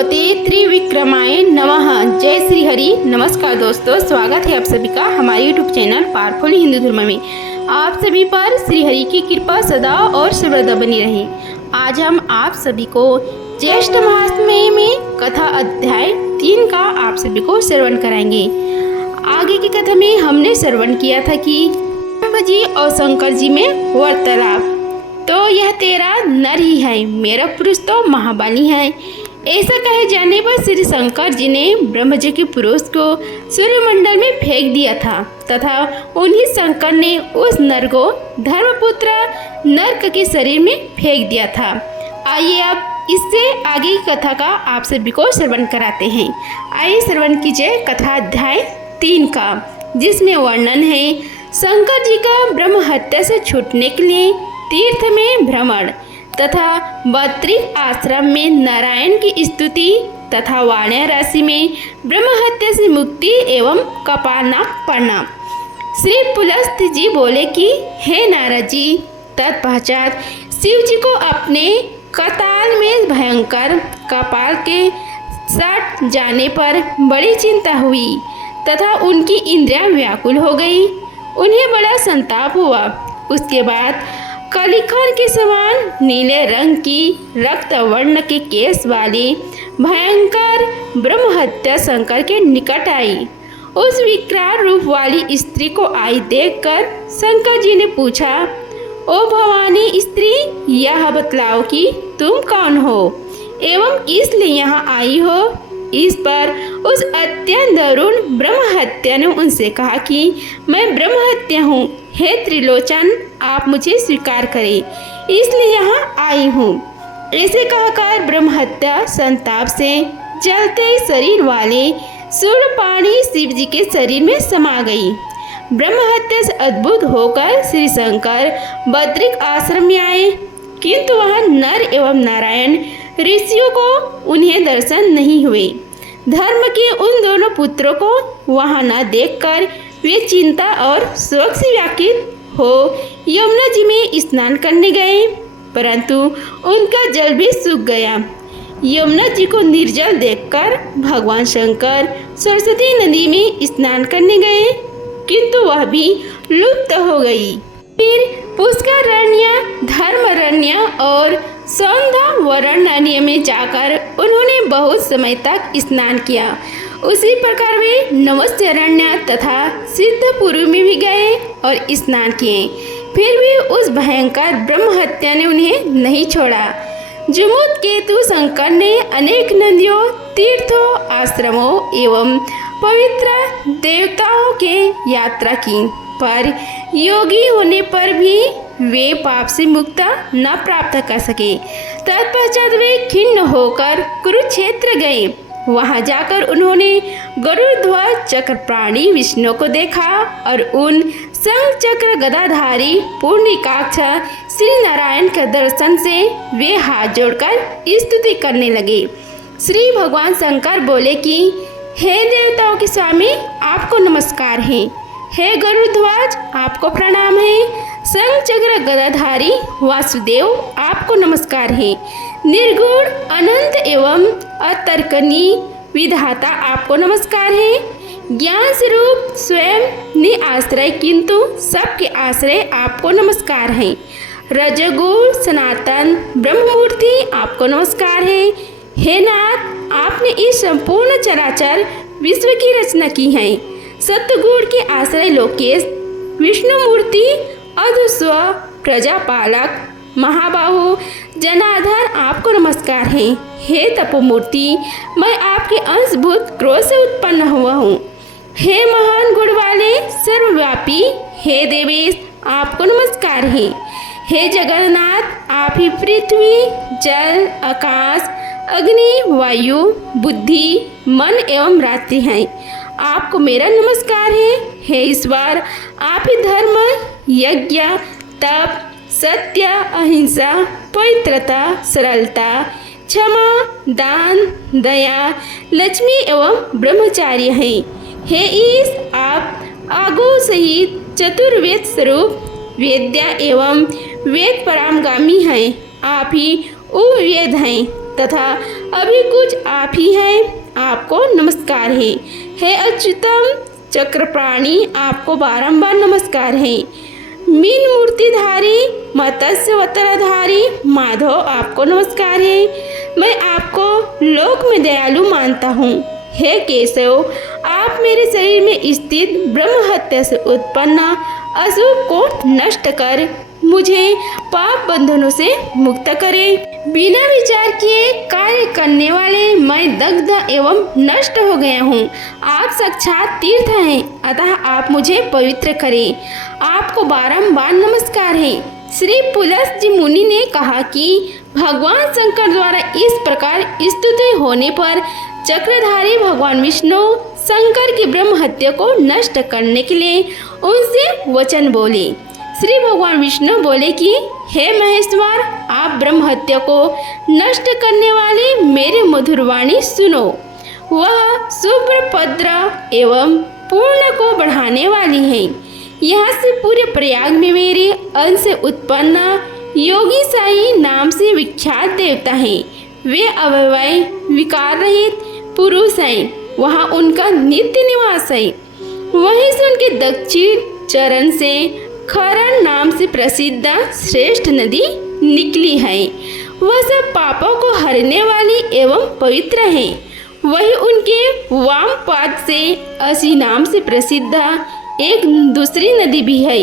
भगवते त्रिविक्रमाय नमः। जय श्री हरि। नमस्कार दोस्तों, स्वागत है आप सभी का हमारे यूट्यूब चैनल पावरफुल हिंदू धर्म में। आप सभी पर श्री हरि की कृपा सदा और सर्वदा बनी रहे। आज हम आप सभी को ज्येष्ठ मास में कथा अध्याय 3 का आप सभी को श्रवण कराएंगे। आगे की कथा में हमने श्रवण किया था कि ब्रह्मा जी और शंकर जी में वार्तालाप। तो यह तेरा नर ही है, मेरा पुरुष तो महाबली है। ऐसा कहे जाने पर श्री शंकर जी ने ब्रह्मा जी के पुरुष को सूर्यमंडल में फेंक दिया था तथा उन्हीं शंकर ने उस नर को धर्मपुत्र नरक के शरीर में फेंक दिया था। आइए अब इससे आगे की कथा का आप सभी को श्रवण कराते हैं। आइए श्रवण कीजिए कथा अध्याय 3 का, जिसमें वर्णन है शंकर जी का ब्रह्म हत्या से छूटने के लिए तीर्थ में भ्रमण तथा बद्रिक आश्रम में नारायण की स्तुति तथा वाण्या राशि में ब्रह्म हत्या से मुक्ति एवं कपालनाग प्रणाम। श्री पुलस्त्य जी बोले कि हे नारद जी, तत्पश्चात शिव जी को अपने कताल में भयंकर कपाल के सट जाने पर बड़ी चिंता हुई तथा उनकी इंद्रियां व्याकुल हो गई। उन्हें बड़ा संताप हुआ। उसके बाद कलिखन के समान नीले रंग की रक्त वर्ण के केस वाली भयंकर ब्रह्म हत्या शंकर के निकट आई। उस विकराल रूप वाली स्त्री को आई देखकर शंकर जी ने पूछा, ओ भवानी स्त्री, यह बतलाओ कि तुम कौन हो एवं किस लिए यहाँ आई हो। इस पर उस अत्यंत दारुण ब्रह्म हत्या ने उनसे कहा कि मैं ब्रह्म हत्या हूँ। हे त्रिलोचन, आप मुझे स्वीकार करें, इसलिए यहाँ आई हूँ। ऐसे कहकर ब्रह्म हत्या संताप से जलते शरीर वाले सूर्यपाणी शिव जी के शरीर में समा गई। ब्रह्म हत्या से अद्भुत होकर श्री शंकर बद्रिक आश्रम में आए, किंतु वहाँ नर एवं नारायण ऋषियों को उन्हें दर्शन नहीं हुए। धर्म के उन दोनों पुत्रों को वहाँ न देखकर वे चिंता और शोक से व्याकुल हो यमुना जी में स्नान करने गए, परंतु उनका जल भी सूख गया। यमुना जी को निर्जल देखकर भगवान शंकर सरस्वती नदी में स्नान करने गए, किंतु वह भी लुप्त हो गई। फिर पुष्करण्य, धर्मरण्य और सौंदर्यरण्य में जाकर उन्होंने बहुत समय तक स्नान किया। उसी प्रकार वे नमस्कारण्य तथा सिद्धपुरी में भी गए और स्नान किए। फिर भी उस भयंकर ब्रह्म हत्या ने उन्हें नहीं छोड़ा। जमुत केतु शंकर ने अनेक नदियों, तीर्थों, आश्रमों एवं पवित्र देवताओं के यात्रा की, पर योगी होने पर भी वे पाप से मुक्त न प्राप्त कर सके। तत्पश्चात वे खिन्न होकर कुरुक्षेत्र गए। वहां जाकर उन्होंने गरुड़ध्वज चक्रप्राणी विष्णु को देखा और उन शंख चक्र गदाधारी पुण्यकाक्ष श्री नारायण के दर्शन से वे हाथ जोड़कर स्तुति करने लगे। श्री भगवान शंकर बोले कि हे देवताओं के स्वामी, आपको नमस्कार है। हे गरुड़ध्वज, आपको प्रणाम है। शंख चक्र गदाधारी वासुदेव, आपको नमस्कार है। निर्गुण, अनंत एवं अतर्कनीय विधाता, आपको नमस्कार है। ज्ञान स्वरूप स्वयं निआश्रय किंतु सबके आश्रय, आपको नमस्कार है। रजगुण सनातन ब्रह्ममूर्ति, आपको नमस्कार है। हे नाथ, आपने इस संपूर्ण चराचर विश्व की रचना की है। सत्गुण के आश्रय लोकेश विष्णु मूर्ति, अधस्व प्रजापालक महाबाहु जनार्दन, आपको नमस्कार है। हे तपोमूर्ति, मैं आपके अंशभूत क्रोध से उत्पन्न हुआ हूँ। हे महान गुण वाले सर्वव्यापी, हे देवेश, आपको नमस्कार है। हे जगन्नाथ, आप ही पृथ्वी, जल, आकाश, अग्नि, वायु, बुद्धि, मन एवं रात्रि हैं। आपको मेरा नमस्कार है। हे ईश्वर, आप ही धर्म, यज्ञ, तप, सत्य, अहिंसा, पवित्रता, सरलता, क्षमा, दान, दया, लक्ष्मी एवं ब्रह्मचार्य हैं। हे ईश, आप आगो सहित चतुर्वेद स्वरूप वेद्या एवं वेद परामगामी हैं। आप ही उपवेद हैं तथा अभी कुछ आप ही हैं, आपको नमस्कार है। हे अच्युतम चक्रप्राणी, आपको बारंबार नमस्कार है। मीन मूर्तिधारी मत्स्य अवतारधारी माधव, आपको नमस्कार है। मैं आपको लोक में दयालु मानता हूँ। हे केशव, आप मेरे शरीर में स्थित ब्रह्म हत्या से उत्पन्न अशुभ को नष्ट कर मुझे पाप बंधनों से मुक्त करें। बिना विचार किए कार्य करने वाले मैं दग्ध एवं नष्ट हो गया हूँ। आप साक्षात तीर्थ हैं, अतः आप मुझे पवित्र करें। आपको बारंबार नमस्कार है। श्री पुलस जी मुनि ने कहा कि भगवान शंकर द्वारा इस प्रकार स्तुति होने पर चक्रधारी भगवान विष्णु शंकर की ब्रह्म हत्या को नष्ट करने के लिए उनसे वचन बोले। श्री भगवान विष्णु बोले कि हे महेश्वर, आप ब्रह्म हत्या को नष्ट करने वाले मेरे मधुर वाणी सुनो। वह सुप्रभद्र एवं पूर्ण को बढ़ाने वाली है। यहाँ से पूरे प्रयाग में मेरे अंश से उत्पन्न योगी साई नाम से विख्यात देवता हैं। वे अव्यय विकार रहित पुरुष हैं। वहाँ उनका नित्य निवास है। वहीं से उनके दक्षिण चरण से खरण नाम से प्रसिद्ध श्रेष्ठ नदी निकली है। वह सब पापों को हरने वाली एवं पवित्र है। वही उनके वाम पाद से असी नाम से प्रसिद्ध एक दूसरी नदी भी है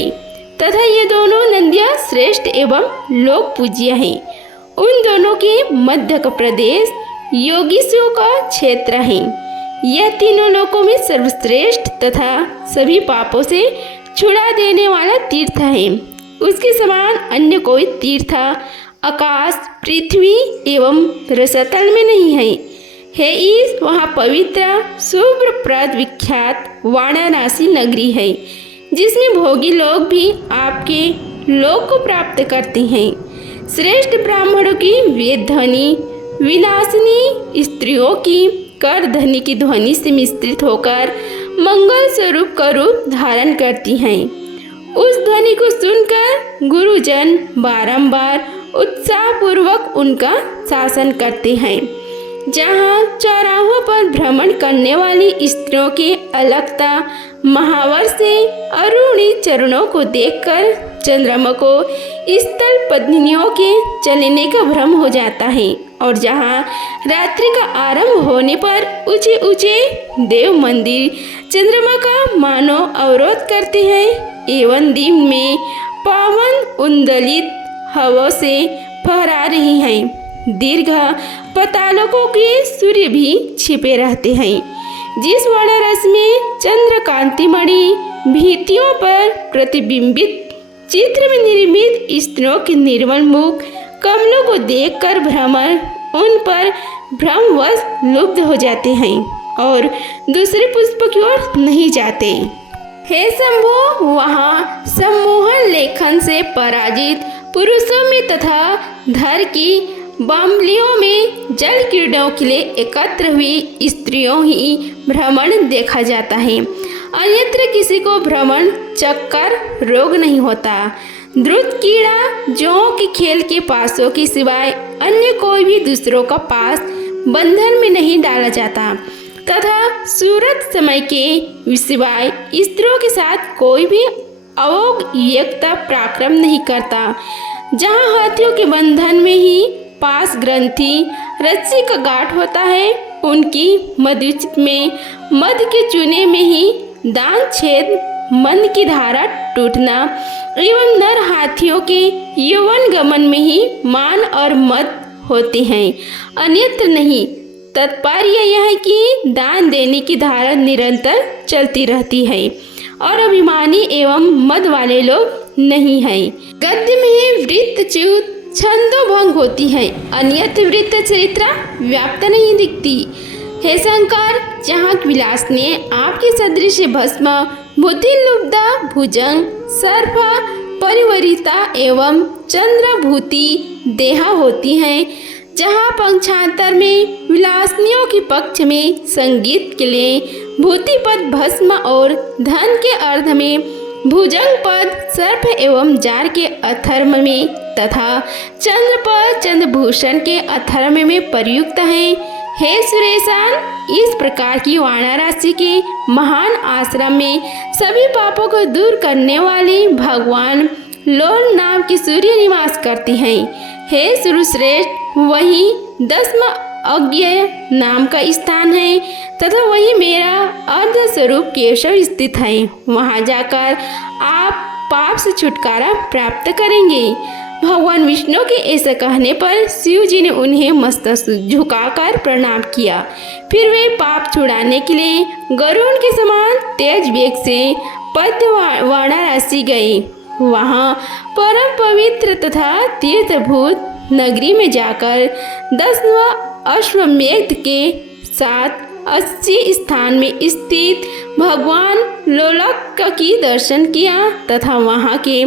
तथा ये दोनों नदियाँ श्रेष्ठ एवं लोक पूज्य हैं। उन दोनों के मध्य का प्रदेश योगीशों का क्षेत्र है। यह तीनों लोकों में सर्वश्रेष्ठ तथा सभी पापों से छुड़ा देने वाला तीर्थ है। उसके समान अन्य कोई तीर्थ आकाश, पृथ्वी एवं रसतल में नहीं है। हे ईश, वहाँ पवित्र सुप्रद विख्यात वाराणसी नगरी है, जिसमें भोगी लोग भी आपके लोक को प्राप्त करते हैं। श्रेष्ठ ब्राह्मणों की वेद ध्वनि विलासिनी स्त्रियों की कर ध्वनि की ध्वनि से मिश्रित होकर मंगल स्वरूप का रूप धारण करती हैं। उस ध्वनि को सुनकर गुरुजन बारंबार उत्साहपूर्वक उनका शासन करते हैं। जहाँ चौराहों पर भ्रमण करने वाली स्त्रियों के अलगता महावर से अरुणी चरणों को देखकर चंद्रमा को स्थल पत्नियों के चलने का भ्रम हो जाता है। और जहाँ रात्रि का आरंभ होने पर ऊंचे ऊंचे देव मंदिर चंद्रमा का मानो अवरोध करते हैं एवं दिन में पावन उंदलित हवा से फहरा रही हैं। दीर्घ पतालोकों के सूर्य भी छिपे रहते हैं। जिस वनरस में चंद्र कांतिमणि भीतियों पर प्रतिबिंबित चित्र में निर्मित स्त्रियों के निर्मल मुख कमलों को देखकर भ्रमर उन पर भ्रमवश लुब्ध हो जाते हैं और दूसरे पुष्प की ओर नहीं जाते। हे शंभो, वहाँ सम्मोहन लेखन से पराजित पुरुषों में तथा धर की बांबलियों में जल क्रीड़ाओं के लिए एकत्र हुई स्त्रियों ही भ्रमण देखा जाता है। अन्यत्र किसी को भ्रमण चक्कर रोग नहीं होता। द्रुत कीड़ा जौं के खेल के पासों के सिवाय अन्य कोई भी दूसरों का पास बंधन में नहीं डाला जाता तथा सूरत समय के सिवाय स्त्रियों के साथ कोई भी अवोग एकता पराक्रम नहीं करता। जहाँ हाथियों के बंधन में ही पास ग्रंथि रस्सी का गांठ होता है, उनकी मधुचित में मध के चूने में ही दान छेद मन की धारा टूटना एवं नर हाथियों के यौवन गमन में ही मान और मद होते हैं, अन्यत्र नहीं। तात्पर्य यह है कि दान देने की धारा निरंतर चलती रहती है और अभिमानी एवं मद वाले लोग नहीं हैं। गद्य में वृत्तच्युत छंदोभंग होती है, अन्यत्र वृत्त चरित्रा व्याप्त नहीं दिखती। हे शंकर, जहाँ विलास ने आपके सदृश भस्म बुद्धि लुब्धा भुजंग सर्प परिवरिता एवं चंद्रभूति देहा होती हैं, जहाँ पंक्षांतर में विलासनियों के पक्ष में संगीत के लिए भूतिपद भस्म और धन के अर्ध में भुजंग पद सर्प एवं जार के अथर्व में तथा चंद्र पद चंद्रभूषण के अथर्व में प्रयुक्त हैं। हे सुरेशान, इस प्रकार की वाणा राशि के महान आश्रम में सभी पापों को दूर करने वाले भगवान लोल नाम की सूर्य निवास करती हैं। हे सुरश्रेष्ठ, वही 10वां अज्ञेय नाम का स्थान है तथा वही मेरा अर्ध स्वरूप केशव स्थित है। वहाँ जाकर आप पाप से छुटकारा प्राप्त करेंगे। भगवान विष्णु के ऐसा कहने पर शिव जी ने उन्हें मस्तक झुकाकर प्रणाम किया। फिर वे पाप छुड़ाने के लिए गरुड़ के समान तेज वेग से पद्य वाराणसी गए। वहाँ परम पवित्र तथा तीर्थभूत नगरी में जाकर 10वां अश्वमेध के साथ 80 स्थान में स्थित भगवान लोलक की दर्शन किया तथा वहाँ के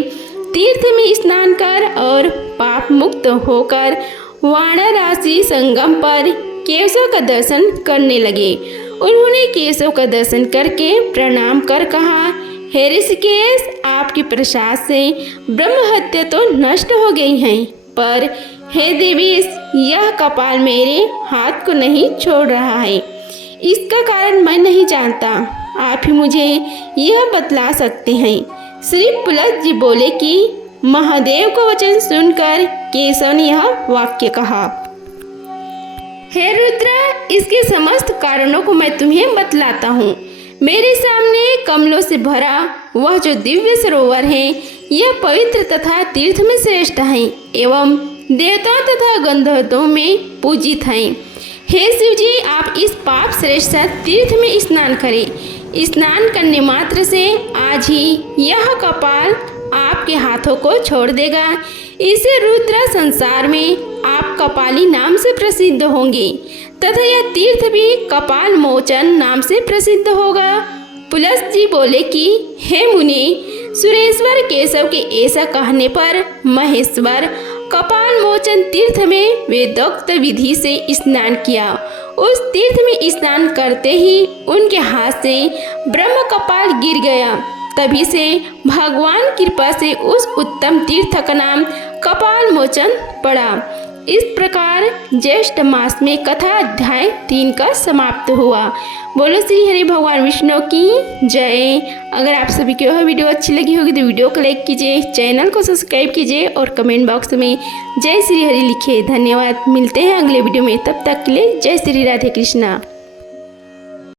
तीर्थ में स्नान कर और पाप मुक्त होकर वाराणसी संगम पर केशव का दर्शन करने लगे। उन्होंने केशव का दर्शन करके प्रणाम कर कहा, हे ऋषिकेश, आपके प्रसाद से ब्रह्म हत्या तो नष्ट हो गई है, पर हे देवेश, यह कपाल मेरे हाथ को नहीं छोड़ रहा है। इसका कारण मैं नहीं जानता, आप ही मुझे यह बतला सकते हैं। श्री पुलस्त जी बोले कि महादेव को वचन सुनकर केशव ने यह वाक्य कहा, हे रुद्र, इसके समस्त कारणों को मैं तुम्हें बतलाता हूँ। मेरे सामने कमलों से भरा वह जो दिव्य सरोवर है, यह पवित्र तथा तीर्थ में श्रेष्ठ है एवं देवताओं तथा गंधर्वों में पूजित हैं। हे शिव जी, आप इस पाप श्रेष्ठ तीर्थ में स्नान करें। स्नान करने मात्र से आज ही यह कपाल आपके हाथों को छोड़ देगा। इसे रुद्र संसार में आप कपाली नाम से प्रसिद्ध होंगे तथा यह तीर्थ भी कपाल मोचन नाम से प्रसिद्ध होगा। पुलस्त जी बोले कि हे मुनि, सुरेश्वर केशव के ऐसा कहने पर महेश्वर कपाल मोचन तीर्थ में वेदोक्त विधि से स्नान किया। उस तीर्थ में स्नान करते ही उनके हाथ से ब्रह्म कपाल गिर गया। तभी से भगवान कृपा से उस उत्तम तीर्थ का नाम कपाल मोचन पड़ा। इस प्रकार ज्येष्ठ मास में कथा अध्याय 3 का समाप्त हुआ। बोलो श्री हरि भगवान विष्णु की जय। अगर आप सभी को यह वीडियो अच्छी लगी होगी तो वीडियो को लाइक कीजिए, चैनल को सब्सक्राइब कीजिए और कमेंट बॉक्स में जय श्री हरि लिखिए। धन्यवाद। मिलते हैं अगले वीडियो में, तब तक के लिए जय श्री राधे कृष्णा।